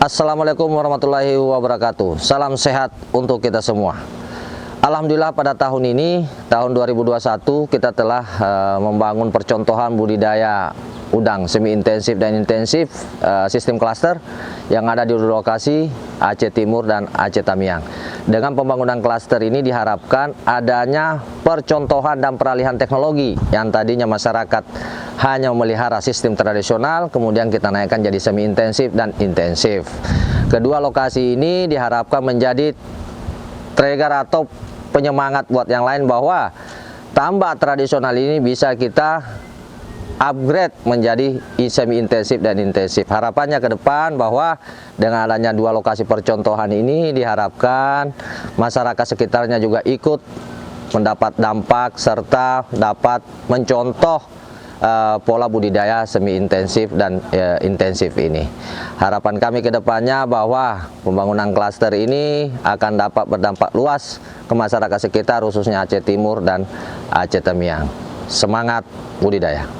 Assalamualaikum warahmatullahi wabarakatuh. Salam sehat untuk kita semua. Alhamdulillah pada tahun ini, tahun 2021, kita telah membangun percontohan budidaya udang semi intensif dan intensif sistem klaster yang ada di lokasi Aceh Timur dan Aceh Tamiang. Dengan pembangunan klaster ini diharapkan adanya percontohan dan peralihan teknologi yang tadinya masyarakat hanya memelihara sistem tradisional, kemudian kita naikkan jadi semi intensif dan intensif. Kedua lokasi ini diharapkan menjadi trigger atau penyemangat buat yang lain bahwa tambak tradisional ini bisa kita upgrade menjadi semi intensif dan intensif. Harapannya ke depan bahwa dengan adanya dua lokasi percontohan ini diharapkan masyarakat sekitarnya juga ikut mendapat dampak serta dapat mencontoh pola budidaya semi intensif dan intensif ini. Harapan kami ke depannya bahwa pembangunan klaster ini akan dapat berdampak luas ke masyarakat sekitar khususnya Aceh Timur dan Aceh Tamiang. Semangat budidaya!